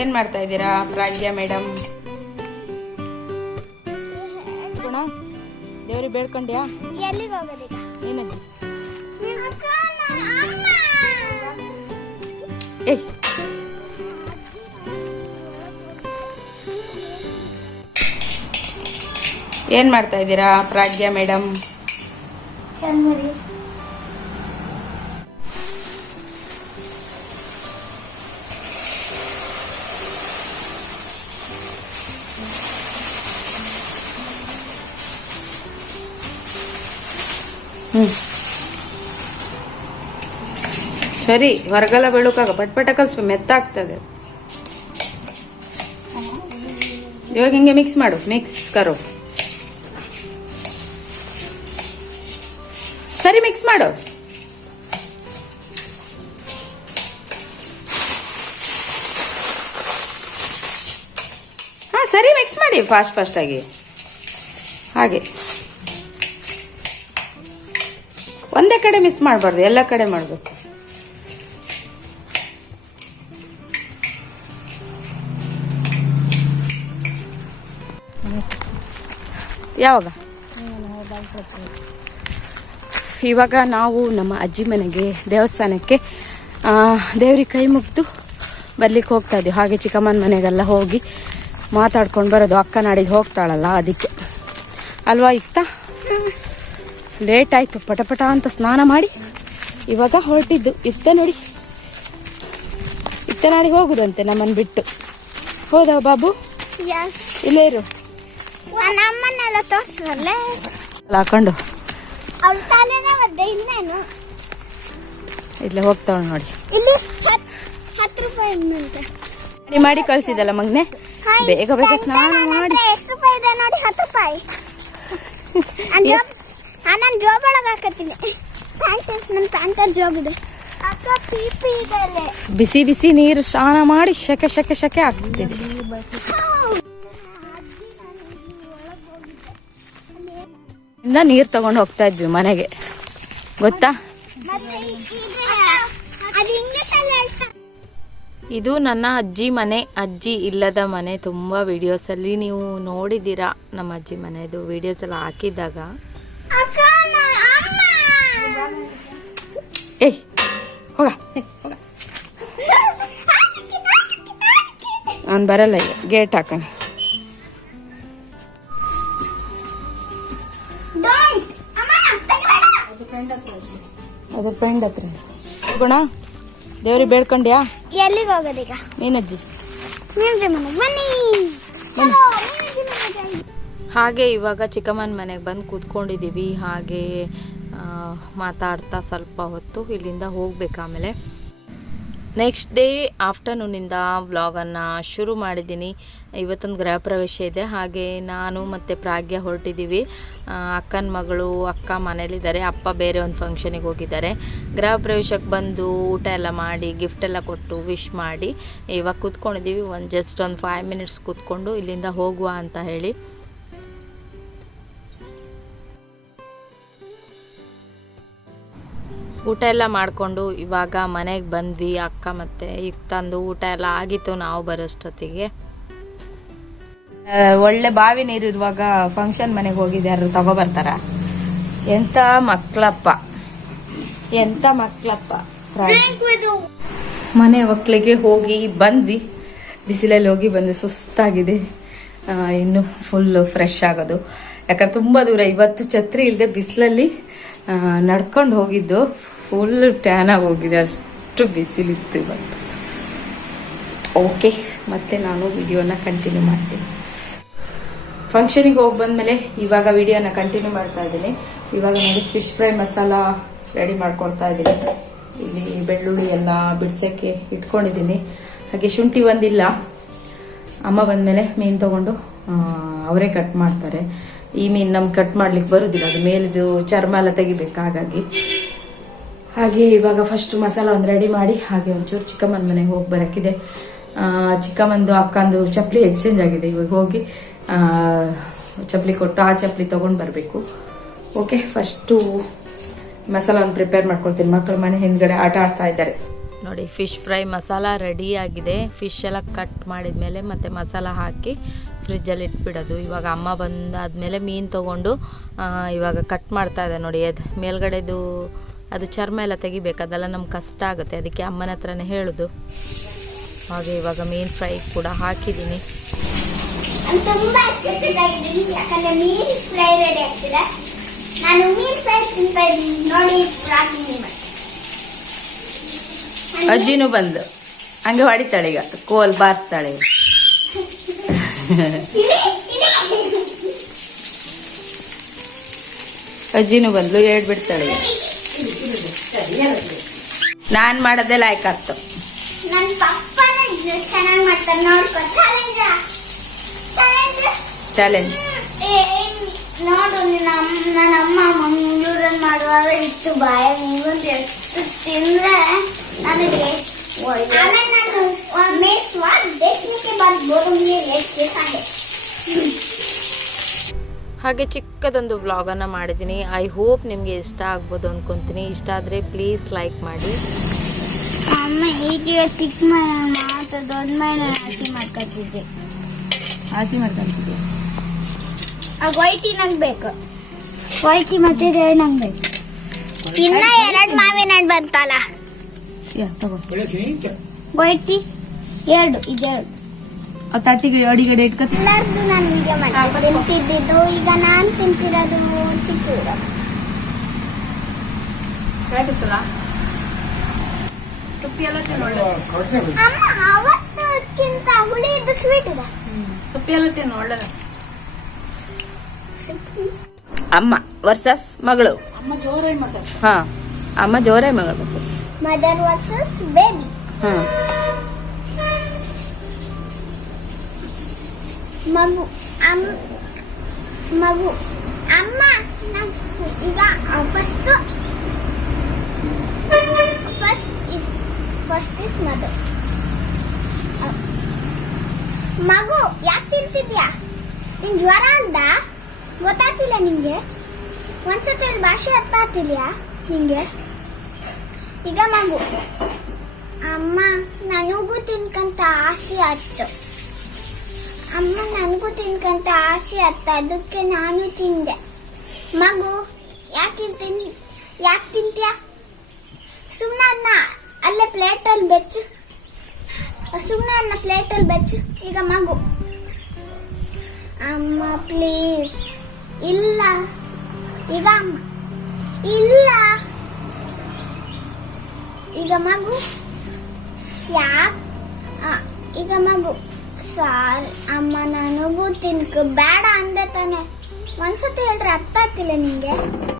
ಏನ್ ಮಾಡ್ತಾ ಇದ್ದೀರಾ ಪ್ರಾಗ್ಯ ಮೇಡಮ್ ಗುಣ ದೇವ್ರಿಗೆ ಬೇಡ್ಕೊಂಡ್ಯಾ? ಏನದು. ಏಯ್ ಏನ್ ಮಾಡ್ತಾ ಇದ್ದೀರಾ ಪ್ರಾಗ್ಯ ಮೇಡಮ್ ಸರಿ ಹೊರಗೆಲ್ಲ ಬೀಳುಕಾಗ, ಪಟ್ ಪಟ ಮೆತ್ತಾಗ್ತದೆ. ಇವಾಗ ಹಿಂಗೆ ಮಿಕ್ಸ್ ಮಾಡು ಮಿಕ್ಸ್ ಕರು. ಸರಿ ಮಿಕ್ಸ್ ಮಾಡು. ಹಾ, ಸರಿ ಮಿಕ್ಸ್ ಮಾಡಿ ಫಾಸ್ಟ್ ಫಾಸ್ಟ್ ಆಗಿ. ಹಾಗೆ. ಒಂದೇ ಕಡೆ ಮಿಸ್ ಮಾಡಬಾರ್ದು, ಎಲ್ಲ ಕಡೆ ಮಾಡಬೇಕು. ಯಾವಾಗ? ಇವಾಗ ನಾವು ನಮ್ಮ ಅಜ್ಜಿ ಮನೆಗೆ, ದೇವಸ್ಥಾನಕ್ಕೆ ದೇವ್ರಿಗೆ ಕೈ ಮುಗ್ದು ಬರ್ಲಿಕ್ಕೆ ಹೋಗ್ತಾ ಇದ್ದೀವಿ ಹಾಗೆ ಚಿಕ್ಕಮ್ಮನ ಮನೆಗೆಲ್ಲ ಹೋಗಿ ಮಾತಾಡ್ಕೊಂಡು ಬರೋದು. ಅಕ್ಕ ನಾಡಿಗೆ ಹೋಗ್ತಾಳಲ್ಲ, ಅದಕ್ಕೆ. ಅಲ್ವಾ ಇತ್ತ? ಲೇಟ್ ಆಯಿತು. ಪಟಪಟ ಅಂತ ಸ್ನಾನ ಮಾಡಿ ಇವಾಗ ಹೊರಟಿದ್ದು. ಇತ್ತ ನೋಡಿ. ಇತ್ತ ನಾಡಿಗೆ ಹೋಗುದಂತೆ ನಮ್ಮನ್ನು ಬಿಟ್ಟು. ಹೌದಾ ಬಾಬು? ಇಲ್ಲೇರು ಇಲ್ಲೇ ಇರು. ಹಾಕೊಂಡು. ಇಲ್ಲೇ ಹೋಗ್ತಾವ ನೋಡಿ. ಮಾಡಿ ಮಾಡಿ ಕಳ್ಸಿದಲ್ಲ ಮಗ್ನೆ? ಬೇಗ ಬೇಗ ಸ್ನಾನ ಮಾಡಿ. ಎಷ್ಟು ರೂಪಾಯಿ ಇದೆ ನೋಡಿ ಹತ್ತು ರೂಪಾಯಿ. ನಾನು ಜೋಬ್ ಒಳಗೆ ಹಾಕತ್ತೀನಿ. ಪ್ಯಾಂಟ್ ನನ್ನ ಜೋಬ್ ಇದೆ. ಅಕ್ಕ ಬಿಸಿ ಬಿಸಿ ನೀರು ಸ್ನಾನ ಮಾಡಿ ಶೆಕೆ ಶೆಕೆ ಶೆಕೆ ಆಗ್ತಿದೆ. ಇಂದ ನೀರು ತಗೊಂಡು ಹೋಗ್ತಾ ಇದ್ವಿ ಮನೆಗೆ. ಗೊತ್ತಾ? ಇದು ಅಲ್ಲಿ ನನ್ನ ಅಜ್ಜಿ ಮನೆ. ಅಜ್ಜಿ ಇಲ್ಲದ ಮನೆ. ತುಂಬ ವಿಡಿಯೋಸಲ್ಲಿ ನೀವು ನೋಡಿದ್ದೀರಾ ನಮ್ಮ ಅಜ್ಜಿ ಮನೆದು ವಿಡಿಯೋಸ್ ಎಲ್ಲ ಹಾಕಿದ್ದಾಗ. ಅಮ್ಮ ಏಯ್ ಹೋಗ. ನಾನು ಬರಲ್ಲ ಈಗ ಗೇಟ್ ಹಾಕೋಣ. ಅದ್ರ ಫ್ರೆಂಡ್ ಹತ್ರ. ಹೋಗೋಣ? ದೇವ್ರಿಗೆ ಬೇಡ್ಕೊಂಡ್ಯಾ? ಎಲ್ಲಿಗೆ ಹೋಗೋದೀಗ? ನೀನಜ್ಜಿ ಮ್ಯೂಸಿ ಮನೆಗೆ ಬನ್ನಿ. ಹಾಗೆ ಇವಾಗ ಚಿಕ್ಕಮ್ಮನ ಮನೆಗೆ ಬಂದು ಕೂತ್ಕೊಂಡಿದ್ದೀವಿ. ಹಾಗೆ ಮಾತಾಡ್ತಾ ಸ್ವಲ್ಪ ಹೊತ್ತು ಇಲ್ಲಿಂದ ಹೋಗ್ಬೇಕು ಆಮೇಲೆ. ನೆಕ್ಸ್ಟ್ ಡೇ ಆಫ್ಟರ್ನೂನಿಂದ ವ್ಲಾಗನ್ನು ಶುರು ಮಾಡಿದ್ದೀನಿ. ಇವತ್ತೊಂದು ಗೃಹ ಪ್ರವೇಶ ಇದೆ. ಹಾಗೆ ನಾನು ಮತ್ತು ಪ್ರಾಗ್ಯ ಹೊರಟಿದ್ದೀವಿ. ಅಕ್ಕನ ಮಗಳು, ಅಕ್ಕ ಮನೇಲಿದ್ದಾರೆ. ಅಪ್ಪ ಬೇರೆ ಒಂದು ಫಂಕ್ಷನಿಗೆ ಹೋಗಿದ್ದಾರೆ. ಗೃಹ ಪ್ರವೇಶಕ್ಕೆ ಬಂದು ಊಟ ಎಲ್ಲ ಮಾಡಿ ಗಿಫ್ಟ್ ಎಲ್ಲ ಕೊಟ್ಟು ವಿಶ್ ಮಾಡಿ ಇವಾಗ ಕೂತ್ಕೊಂಡಿದ್ದೀವಿ. ಒಂದು ಜಸ್ಟ್ ಒಂದು ಫೈವ್ ಮಿನಿಟ್ಸ್ ಕೂತ್ಕೊಂಡು ಇಲ್ಲಿಂದ ಹೋಗುವ ಅಂತ ಹೇಳಿ. ಊಟ ಎಲ್ಲ ಮಾಡಿಕೊಂಡು ಇವಾಗ ಮನೆಗೆ ಬಂದ್ವಿ, ಅಕ್ಕ ಮತ್ತೆ ಈಗ ತಂದು ಊಟ ಎಲ್ಲ ಆಗಿತ್ತು ನಾವು ಬರೋಷ್ಟೊತ್ತಿಗೆ. ಒಳ್ಳೆ ಬಾವಿ ನೀರು ಇರುವಾಗ ಫಂಕ್ಷನ್ ಮನೆಗೆ ಹೋಗಿದ್ಯಾರು ತಗೋಬರ್ತಾರ ಎಂತ ಮಕ್ಕಳಪ್ಪ ಎಂತ ಮಕ್ಕಳಪ್ಪ. ಮನೆ ಒಕ್ಕಲಿಗೆ ಹೋಗಿ ಬಂದ್ವಿ. ಬಿಸಿಲಲ್ಲಿ ಹೋಗಿ ಬಂದ್ವಿ. ಸುಸ್ತಾಗಿದೆ. ಇನ್ನು ಫುಲ್ಲು ಫ್ರೆಶ್ ಆಗೋದು. ಯಾಕಂದ್ರೆ ತುಂಬ ದೂರ. ಇವತ್ತು ಛತ್ರಿ ಇಲ್ಲದೆ ಬಿಸಿಲಲ್ಲಿ ನಡ್ಕೊಂಡು ಹೋಗಿದ್ದು. ಫುಲ್ ಟ್ಯಾನ್ ಆಗಿ ಹೋಗಿದೆ, ಅಷ್ಟು ಬಿಸಿಲಿತ್ತು ಇವತ್ತು. ಓಕೆ ಮತ್ತೆ ನಾನು ವಿಡಿಯೋನ ಕಂಟಿನ್ಯೂ ಮಾಡ್ತೀನಿ. ಫಂಕ್ಷನಿಗೆ ಹೋಗಿ ಬಂದಮೇಲೆ ಇವಾಗ ವಿಡಿಯೋನ ಕಂಟಿನ್ಯೂ ಮಾಡ್ತಾ ಇದ್ದೀನಿ. ಇವಾಗ ನೋಡಿ ಫಿಶ್ ಫ್ರೈ ಮಸಾಲ ರೆಡಿ ಮಾಡ್ಕೊಳ್ತಾ ಇದ್ದೀನಿ. ಇಲ್ಲಿ ಬೆಳ್ಳುಳ್ಳಿ ಎಲ್ಲ ಬಿಡ್ಸೋಕ್ಕೆ ಇಟ್ಕೊಂಡಿದ್ದೀನಿ. ಹಾಗೆ ಶುಂಠಿ ಒಂದಿಲ್ಲ. ಅಮ್ಮ ಬಂದಮೇಲೆ ಮೀನು ತೊಗೊಂಡು ಅವರೇ ಕಟ್ ಮಾಡ್ತಾರೆ. ಈ ಮೀನು ನಮ್ಗೆ ಕಟ್ ಮಾಡ್ಲಿಕ್ಕೆ ಬರೋದಿಲ್ಲ. ಅದು ಮೇಲಿದು ಚರ್ಮ ಎಲ್ಲ ತೆಗಿಬೇಕು ಹಾಗಾಗಿ. ಹಾಗೆ ಇವಾಗ ಫಸ್ಟ್ ಮಸಾಲ ಒಂದು ರೆಡಿ ಮಾಡಿ, ಹಾಗೆ ಒಂಚೂರು ಚಿಕ್ಕಮ್ಮನ ಮನೆಗೆ ಹೋಗಿ ಬರೋಕ್ಕಿದೆ. ಚಿಕ್ಕಮ್ಮಂದು, ಅಕ್ಕಂದು ಚಪ್ಪಲಿ ಎಕ್ಸ್ಚೇಂಜ್ ಆಗಿದೆ. ಇವಾಗ ಹೋಗಿ ಚಪ್ಪಲಿ ಕೊಟ್ಟು ಆ ಚಪ್ಪಲಿ ತೊಗೊಂಡು ಬರಬೇಕು. ಓಕೆ ಫಸ್ಟು ಮಸಾಲ ಒಂದು ಪ್ರಿಪೇರ್ ಮಾಡ್ಕೊಳ್ತೀನಿ. ಮಕ್ಕಳು ಮನೆ ಹಿಂದ್ಗಡೆ ಆಟ ಆಡ್ತಾ ಇದ್ದಾರೆ. ನೋಡಿ ಫಿಶ್ ಫ್ರೈ ಮಸಾಲ ಆಗಿದೆ. ಫಿಶ್ ಎಲ್ಲ ಕಟ್ ಮಾಡಿದ ಮೇಲೆ ಮತ್ತೆ ಮಸಾಲ ಹಾಕಿ ಫ್ರಿಜ್ಜಲ್ಲಿ ಇಟ್ಬಿಡೋದು. ಇವಾಗ ಅಮ್ಮ ಬಂದಾದ್ಮೇಲೆ ಮೀನು ತೊಗೊಂಡು ಇವಾಗ ಕಟ್ ಮಾಡ್ತಾ ಇದೆ ನೋಡಿ. ಅದು ಮೇಲ್ಗಡೆದು ಅದು ಚರ್ಮ ಎಲ್ಲ ತೆಗಿಬೇಕು ಅದೆಲ್ಲ ನಮ್ಗೆ ಕಷ್ಟ ಆಗುತ್ತೆ. ಅದಕ್ಕೆ ಅಮ್ಮನ ಹತ್ರನೇ ಹೇಳೋದು. ಹಾಗೆ ಇವಾಗ ಮೀನು ಫ್ರೈ ಕೂಡ ಹಾಕಿದ್ದೀನಿ. ಅಜ್ಜಿನು ತುಂಬಾ ಎಕ್ಸೈಟೆಡ್ ಆಗಿದ್ದೀನಿ ಯಾಕಂದ್ರೆ ಮೀನ್ ಫ್ರೈ ರೆಡಿ ಆಗ್ತಿದೆ. ನಾನು ಮೀನ್ ಫ್ರೈ ತಿಂತಾ ಇದ್ದೀನಿ. ನೋಡಿ vlog ನಿ ಮಾಡಿ. ಅಂದ್ರೆ ಅಜ್ಜಿನೂ ಬಂದು. ಹಂಗೆ ಹೊಡಿತಾಳೆ ಈಗ. ಕೋಲ್ ಬಾರ್ತಾಳೆ. ಅಜ್ಜಿನೂ ಬಂದ್ಲು ಹೇಳ್ಬಿಡ್ತಾಳೆ. ಈಗ ನಾನು ಮಾಡೋದೇ ಲೈಕ್ ಆಗ್ತು. ನನ್ನ ಚೆನ್ನಾಗಿ ಚಾಲೆಂಜ್ ಚಾಲೆಂಜ್ ನೋಡು ನನ್ನ ಅಮ್ಮ ಮಂಗಳೂರಲ್ಲಿ ಮಾಡುವಾಗ ಇತ್ತು ಬಾಯ ಮುಂಗೊಂದು ಎಷ್ಟು ತಿಂದ್ರೆ ನನಗೆ ಆಮೇಲೆ ನಾನು ಮೇಸ್ ವಾಟ್ ಬೇಸಿಗೆ ಬರ್ಬೋದು ಎಷ್ಟು ದಿವಸ ಹಾಗೆ ಚಿಕ್ಕದೊಂದು ವ್ಲಾಗನ್ನು ಮಾಡಿದ್ದೀನಿ. ಐ ಹೋಪ್ ನಿಮಗೆ ಇಷ್ಟ ಆಗ್ಬೋದು ಅಂದ್ಕೊತೀನಿ ಇಷ್ಟ ಆದರೆ ಪ್ಲೀಸ್ ಲೈಕ್ ಮಾಡಿ. ಅಮ್ಮ ಈಗ ಚಿಕ್ಕ ಮನೆ ಮಾತ್ರ ದೊಡ್ಡ ಮನೆ ಹಸಿ ಮಾಡ್ಕೊತಿದ್ದೆ. ಆಸಿ ಮಾಡ್ಕೊಂತಿದ್ದೆ. ಆಗ ವೈಟಿ ನಂಗೆ ಬೇಕು. ವೈಟಿ ಮತ್ತೆ ಎರಡು ನಂಗೆ ಬೇಕು. ಇನ್ನ ಎರಡು ಮಾವಿನ ಹಣ್ಣು ಬಂತಲ್ಲ. ವೈಟಿ ಎರಡು ಇದೆರಡು. ತಟ್ಟಿಗೆ ಅಡಿಗಡೆ ಇಟ್ಕೊತೀನಿ ನಾನು ವಿಡಿಯೋ ಮಾಡಿ ತಿಂತಿದ್ದಿದ್ದು ಈಗ ನಾನು ತಿಂತಿರೋದು ಚಿಕ್ಕ ಅಮ್ಮ ಅವತ್ತಕ್ಕಿಂತ ಸ್ವೀಟ್ ಇದೆ. ಅಮ್ಮ ವರ್ಸಸ್ ಮಗಳು. ಹಾ ಅಮ್ಮ ಜೋರಾಗಿ ಮಗಳು ಮದರ್ ವರ್ಸಸ್ ಬೇಬಿ ಹಾ ಮಗು, ಅಮ್ಮ ಮಗು, ಅಮ್ಮ ಈಗ first first is first is mother ಮಗು, ಯಾಕೆ ತಿಂತಿದ್ಯಾ? ನಿನ್ ಜ್ವರ ಅಂದ? ಗೊತ್ತಾಗ್ತಿಲ್ಲ ನಿಂಗೆ. ಒಂದ್ಸತಿ ಭಾಷೆ ಅರ್ಥ ಆಗ್ತಿದ್ಯಾ ನಿಂಗೆ? ಈಗ ಮಗು, ಅಮ್ಮ, ನನಗೂ ತಿನ್ಕಂತ ಆಸೆ ಆಯ್ತು. ಅಮ್ಮ ನನಗೂ ತಿನ್ಕಂತ ಆಸೆ ಆಯ್ತು ಅದಕ್ಕೆ ನಾನು ತಿಂದೆ. ಮಗು, ಯಾಕೆ ತಿನ್, ಯಾಕೆ ತಿಂತೀಯ? ಸುಮ್ಮನೆ ಅದನ್ನ ಅಲ್ಲೇ ಪ್ಲೇಟಲ್ಲಿ ಬೆಚ್ಚು. ಸುಮ್ಮನೆ ಅನ್ನ ಪ್ಲೇಟಲ್ಲಿ ಬೆಚ್ಚು. ಈಗ ಮಗು. ಅಮ್ಮ, ಪ್ಲೀಸ್. ಇಲ್ಲ. ಈಗ ಅಮ್ಮ. ಇಲ್ಲ. ಈಗ ಮಗು. ಯಾಕೆ? ಈಗ ಮಗು. ಸಾರಿ ಅಮ್ಮ ನನಗೂ ತಿನ್ಕ ಬೇಡ ಅಂದೆ ತಾನೆ. ಒಂದ್ಸತಿ ಹೇಳ್ರೆ ಅರ್ಥ ಆಗ್ತಿಲ್ಲ ನಿಂಗೆ.